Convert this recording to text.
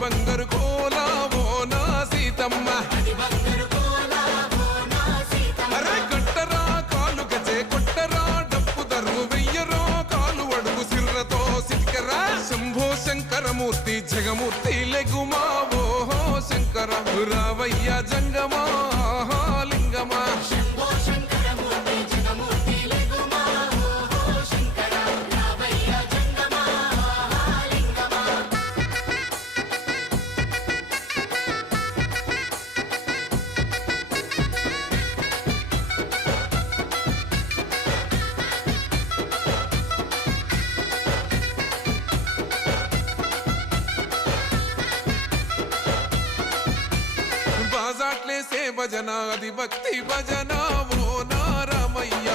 బంగారు కోలా ఓ నా సీతమ్మ అరే కట్టరా కాలు గజే కొట్టరా డప్పు దరువు వెయ్యరో కాలు అడుగు సిర్రతో సిటికరా శంభో శంకరమూర్తి జగమూర్తి లెగుమా ఓహో శంకర రావయ్య జంగమా లింగమా బాజాట్లే సే భజన అది భక్తి భజన ఓ నా రామయ్య